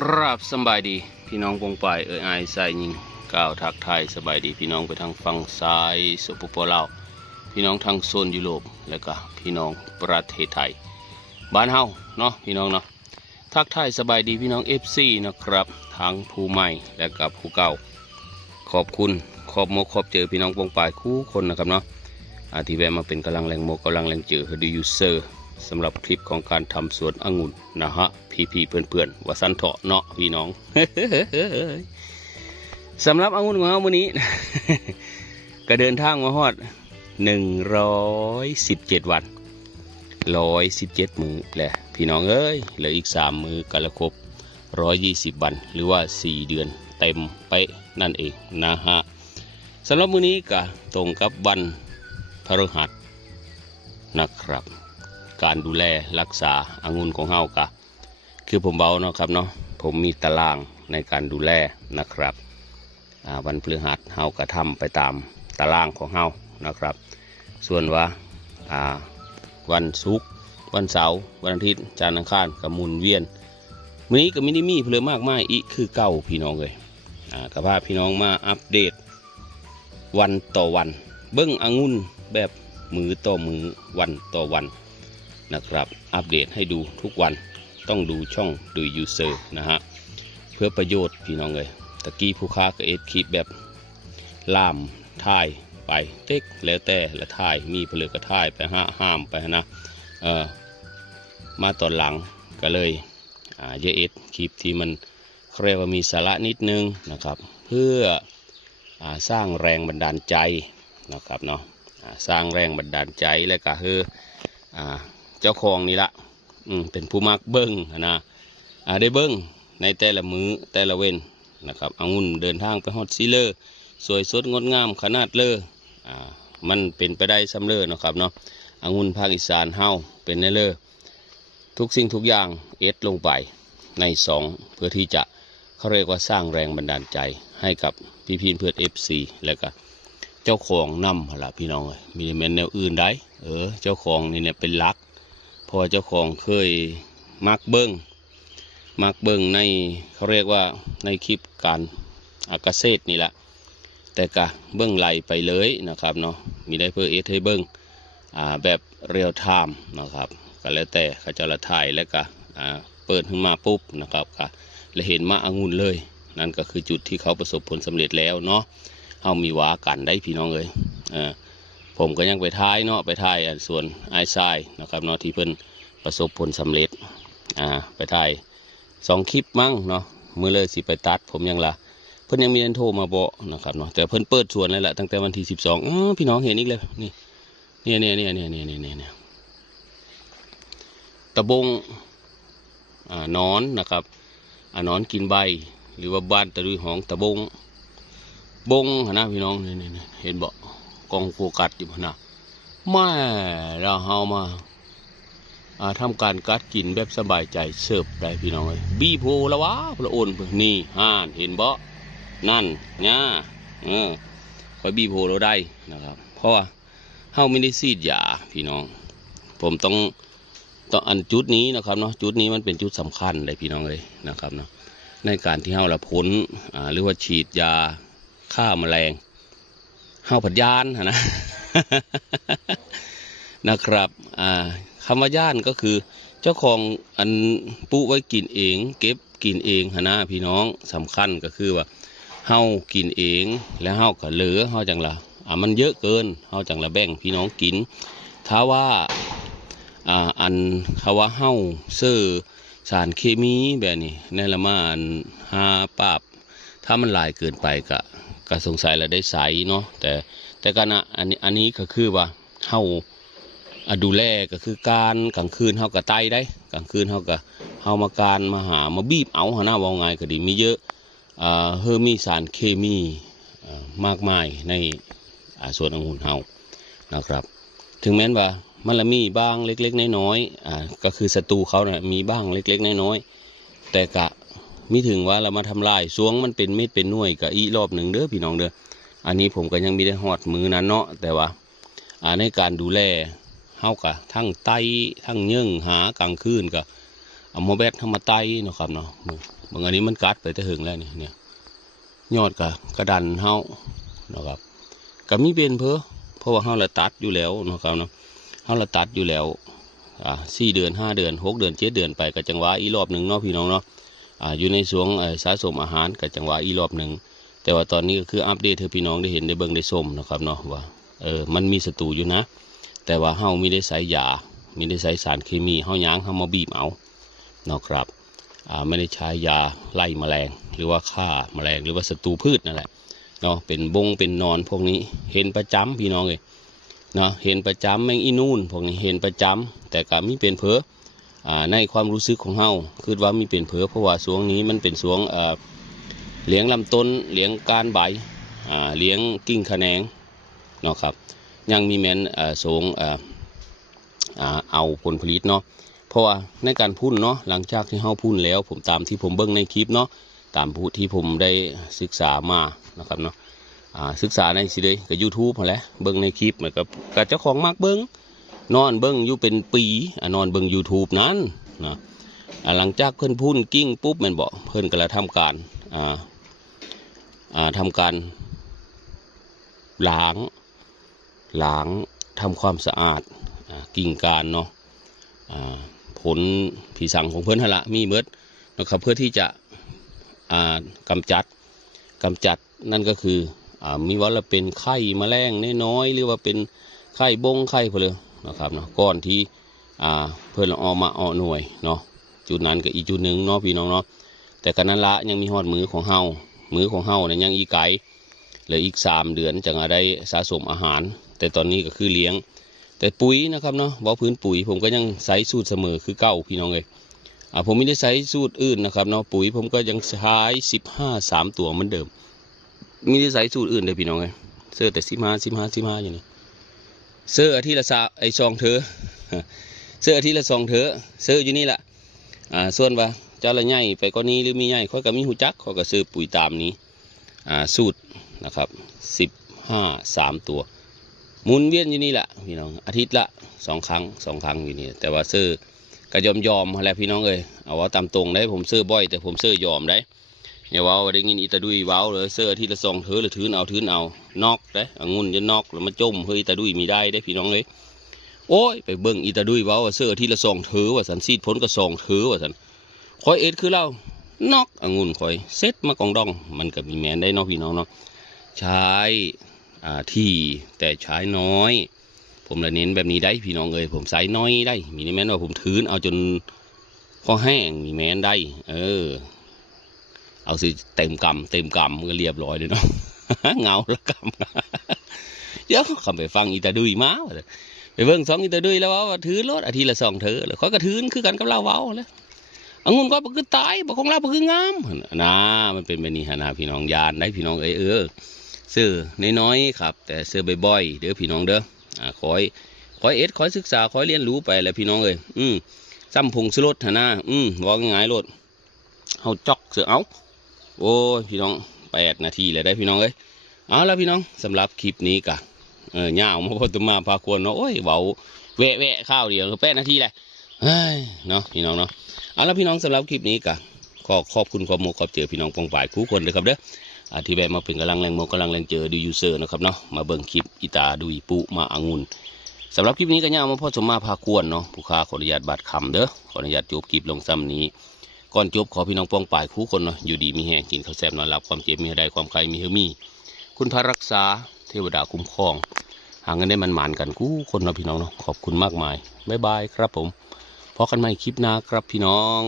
ครับสบายดีพี่น้องปงป่ายอายใส่ยิงกล่าวทักทายสบายดีพี่น้องไปทางฝั่งซ้ายสปปลาวพี่น้องทางโซนยุโรปและก็พี่น้องประเทศไทยบ้านเฮาเนาะพี่น้องเนาะทักทายสบายดีพี่น้อง FC นะครับทางผู้ใหม่และกับผู้เก่าขอบคุณขอบมกขอบเจอพี่น้องปงป่ายคู่คนนะครับเนาะที่แวะมาเป็นกำลังแรงมกกำลังแรงเจอดูยูเซอร์สำหรับคลิปของการทำสวนองุ่นนะฮะพี่เพื่อนๆว่าสันเถาะเนาะพี่น้อง สำหรับองุ่นของเราวันนี้ ก็เดินทางมาฮอด117 วัน117 มื้อแหละพี่น้องเอ้ยเหลืออีก3 มื้อก็ละครบ120 วันหรือว่า4 เดือนเต็มไปนั่นเองนะฮะสำหรับมื้อนี้ก็ตรงกับวันพฤหัสนะครับการดูแลรักษาองุ่นของเฮากะคือผมเบาเนาะครับเนาะผมมีตารางในการดูแลนะครับวันพฤหัสเฮาก็ทำไปตามตารางของเฮานะครับส่วนว่าวันศุกร์วันเสาร์วันอาทิตย์จันทร์อังคารก็หมุนเวียนมื้อนี้ก็มินิมีเพลิมากมายอีกคือเก่าพี่น้องเลยกับพาพี่น้องมาอัปเดตวันต่อวันเบิ้งองุ่นแบบมือต่อมือวันต่อวันนะครับอัปเดตให้ดูทุกวันต้องดูช่องดูยูเซอร์นะฮะเพื่อประโยชน์พี่น้องเลยตะกี้ผู้ค้าก็คลิปแบบล่ามถ่ายไปเต็กแล้วแต่ละถ่ายมีเพลือกระถ่ายไปห้ามไปนะมาตอนหลังก็เลยเยอะคลิปที่มันเรียกว่ามีสาระนิดนึงนะครับเพื่อสร้างแรงบันดาลใจนะครับเนาะสร้างแรงบันดาลใจและก็เจ้าของนี่ละเป็นผู้มักเบิ้งนะได้เบิ้งในแต่ละมื้อแต่ละเว้นนะครับองุ่นเดินทางไปฮอดซีเลอร์สวยสดงดงามขนาดเลอมันเป็นไปได้สำเร็จนะครับเนาะองุ่นภาคอีสานเฮาเป็นในเลอทุกสิ่งทุกอย่างลงไปใน2เพื่อที่จะเขาเรียกว่าสร้างแรงบันดาลใจให้กับพี่เพื่อน FC แล้วก็เจ้าของนำล่ะพี่น้องมีแมนแนวอื่นได้เจ้าของนี่เนี่ยเป็นหลักพอเจ้าของเคยมักเบิ้งในเขาเรียกว่าในคลิปการเกษตรนี่แหละแต่กะเบิ้งไหลไปเลยนะครับเนาะมีได้เพื่อให้เบิ้งแบบเรียลไทม์นะครับก็แล้วแต่เขาจะละถ่ายแล้วก็เปิดขึ้นมาปุ๊บนะครับก็และเห็นมาองุ่นเลยนั่นก็คือจุดที่เขาประสบผลสำเร็จแล้วเนาะเอามีวากันได้พี่น้องเลยผมก็ยังไปท้ายเนาะไปท้ายส่วนไอซายนะครับเนาะที่เพิ่นประสบผลสำเร็จไปท้าย2 คลิปมั้งเนาะมือเลยสิไปตัดผมยังละเพิ่นยังมีโทรมาบอกนะครับเนาะแต่เพิ่นเปิดสวนแล้วแหละตั้งแต่วันที่12พี่น้องเห็นอีกเลยนี่ตะบงนอนนะครับนอนกินใบหรือว่าบ้านตะลุยหองตะบงนะพี่น้องนี่เห็นบอกกองโฟกัสอยู่นะไม่เราเฮามาทำการกัดกินแบบสบายใจเสิร์ฟได้พี่น้องเลยบีโพละวะพระโอนนี่เห็นบ่นั่นเนี่ยคอยบีโพเราได้นะครับเพราะว่าเฮาไม่ได้ซีดยาพี่น้องผมต้องอันจุดนี้นะครับเนาะจุดนี้มันเป็นจุดสำคัญเลยพี่น้องเลยนะครับเนาะในการที่เฮาละพ้นหรือว่าฉีดยาฆ่าแมลงเฮาผัดยานนะ นะครับคำว่าย่านก็คือเจ้าของอันปลูกไว้กินเองเก็บกินเองนะพี่น้องสำคัญก็คือว่าเฮากินเองแล้วเฮาก็เหลือเฮาจังละมันเยอะเกินเฮาจังละแบ่งพี่น้องกินถ้าว่าอันเขาว่าเฮาซื้อสารเคมีแบบนี้ในละมาหาปราบถ้ามันหลายเกินไปก็สงสัยเราได้ใสเนาะแต่กันอันนี้ก็คือว่าเฮาดูแลก็คือการกลางคืนเฮาก็ไตได้กลางคืนเฮาก็เฮามาการมาหามาบีบเอาหน้าว่าไงก็ดีมีเยอะมีสารเคมีมากมายในสวนองุ่นเฮานะครับถึงแม้ว่ามันละมีบ้างเล็กๆน้อยๆก็คือศัตรูเขาเนี่ยมีบ้างเล็กๆน้อยๆแต่กะมิถึงว่าเรามาทำลายสวงมันเป็นเม็ดเป็นหน่วยก็อีรอบหนึ่งเด้อพี่น้องเด้ออันนี้ผมก็ยังมีได้หอดมือนั้นเนาะแต่ว่าในการดูแลเฮากะทั้งไตทั้งเยื่งหากลางคืนก็เอาโมเบสทำมาไตนะครับเนาะ บางอันนี้มันกัดไปแต่หึงแล้วเนี่ยยอดกระดันเฮานะครับก็มีเป็นเพราะว่าเฮาละตัดอยู่แล้วนะครับเนาะเฮาละตัดอยู่แล้ว4 เดือน 5 เดือน 6 เดือน 7 เดือนไปก็จังหวะอีรอบหนึ่งเนาะพี่น้องเนาะอยู่ในสวงสะสมอาหารก็จังหวะอีรอบหนึ่งแต่ว่าตอนนี้ก็คืออัปเดตให้พี่น้องได้เห็นได้เบิ่งได้ชมนะครับเนาะว่ามันมีศัตรูอยู่นะแต่ว่าเฮาไม่ได้ใส่ยาไม่ได้ใส่สารเคมีเฮาย้างเฮามาบีบเอาเนาะครับไม่ได้ใช้ยาไล่แมลงหรือว่าฆ่าแมลงหรือว่าศัตรูพืชนั่นแหละเนาะเป็นบงเป็นนอนพวกนี้เห็นประจำพี่น้องเลยเนาะเห็นประจำแมงอีนูนพวกนี้เห็นประจำแต่ก็มีเป็นในความรู้สึกของเฮาคือว่ามีเป็นเพราะว่าช่วงนี้มันเป็นช่วงเลี้ยงลำต้นเลี้ยงก้านใบเลี้ยงกิ่งแขนงเนาะครับยังมีแม้นสูงเอาผลผลิตเนาะเพราะว่าในการพุ่นเนาะหลังจากที่เฮาพุ่นแล้วผมตามที่ผมเบิ่งในคลิปเนาะตามผู้ที่ผมได้ศึกษามานะครับเนาะศึกษาในสิเลยกับ YouTube พอแล้วเบิ่งในคลิปเหมือนกับเจ้าของมักเบิ่งนอนเบิ่งอยู่เป็นปีนอนเบิ่ง YouTube นั้นนะหลังจากเพิ่นพุ่นกิ้งปุ๊บแม่นบอกเพิ่นก็เลยทำการล้างทำความสะอาดกิ่งการเนาะผลผีสังของเพิ่นละมีเมดนะครับเพื่อที่จะกำจัดนั่นก็คือมีว่าเราเป็นไข่แมลงน้อยๆหรือว่าเป็นไข่บงไข่เพลือนะครับเนาะก้อนที่เพิ่นออกมาออกหน่วยเนาะจุดนั้นกับอีกจุดหนึ่งเนาะพี่น้องเนาะแต่กันนั้นละยังมีหอดมือของเฮาเนี่ยยังอีไก่เหลืออีก3 เดือนจะได้สะสมอาหารแต่ตอนนี้ก็คือเลี้ยงแต่ปุ๋ยนะครับเนาะว่าพื้นปุ๋ยผมก็ยังใส่สูตรเสมอคือเก้าพี่น้องเลยผมไม่ได้ใช้สูตรอื่นนะครับเนาะปุ๋ยผมก็ยังใช้3 ตัวเหมือนเดิมไม่ได้ใช้สูตรอื่นเลยพี่น้องเลยเสื้อแต่15อย่างนี้เสื้ออาทิตย์ละซองเธอเสื้ออาทิตย์ละซองเธอเสื้ออยู่นี่แหละส่วนว่าเจ้าละใหญ่ไปก็นี้หรือมีใหญ่เขาก็มีหูจักเขาก็ซื้อปุ๋ยตามนี้สูตรนะครับ3 ตัวหมุนเวียนอยู่นี่แหละพี่น้องอาทิตย์ละ2 ครั้งอยู่นี่แต่ว่าซื้อกระยอมอะไรพี่น้องเลยเอาว่าตามตรงได้ผมซื้อบ่อยแต่ผมซื้อยอมได้อย่าว่าได้ยินอีตาดุยว้าวเลยซื้ออาทิตย์ละ2 เถอหรือถือเอานอกได้องุ่นจะนอกแล้วมาจมเฮ้ยตาดุยมีได้พี่น้องเลยโอ้ยไปเบิ่งอีตาดุยว้าวซื้ออาทิตย์ละ2 เถอว่าสันซีดพ้นก็2 เถอว่าสันคอยคือเรานอกองุ่นคอยเซ็ตมากองดองมันก็มีแมนได้เนาะพี่น้องเนาะใช้ที่แต่ใช้น้อยผมเลยเน้นแบบนี้ได้พี่น้องเลยผมใส่น้อยได้มีแม้นว่าผมถือเอาจนพอแห้งมีแม้นได้เอาสิเต็มกำก็เรียบร้อยเลยเนาะ เงาละกำเดี๋ยวคำไปฟังอีตาดุยมาไปเบิ่ง2 อีตาดุยแล้วว่าถือรถอาทิตย์ละ2 เถอแล้วเขาก็ถือคือกันกับเราเว้าแล้วองุ่นก็คือตายบอกของเราคืองามนะมันเป็นแบบนี้ฮะนะพี่น้องยานได้พี่น้องซื้อน้อยๆครับแต่ซื้อบ่อยๆเด้อพี่น้องเด้อคอยศึกษาคอยเรียนรู้ไปแหละพี่น้องซ้ำผงสลดนะว่าง่ายๆรถเอาจอกเสือเอาโอ้ยพี่น้อง8 นาทีเลยได้พี่น้องเอาแล้วพี่น้องสำหรับคลิปนี้กะย่าวมาพอตุมาพาควรเนาะโอ้ยเบาแวะข้าวเดียว8 นาทีเลยเนาะพี่น้องเนาะเอาแล้วพี่น้องสำหรับคลิปนี้กะขอบคุณความโมขอบเจอพี่น้องปองป่ายคู่คนเลยครับเด้อที่แบบมาเป็นกำลังแรงโมกำลังแรงเจอดูยูเซอร์นะครับเนาะมาเบิ่งคลิปอีตาดูอีปุมาองุ่นสำหรับคลิปนี้ก็ย่ามาพ่อสมมาพาควรเนาะผู้ค้าขออนุญาตบัตรคำเด้อขออนุญาตจบคลิปลงซ้ำนี้ก่อนจบขอพี่น้องปองป่ายคู่คนเนาะอยู่ดีมีแห้งกินข้าวแซ่บนอนหลับความเจ็บมีอะไรความใครมีเฮมีคุณพระรักษาเทวดาคุ้มครองหาเงินได้มันหมานกันคู่คนเนาะพี่น้องเนาะขอบคุณมากมายบ๊ายบายครับผมพบกันใหม่คลิปหน้าครับพี่น้อง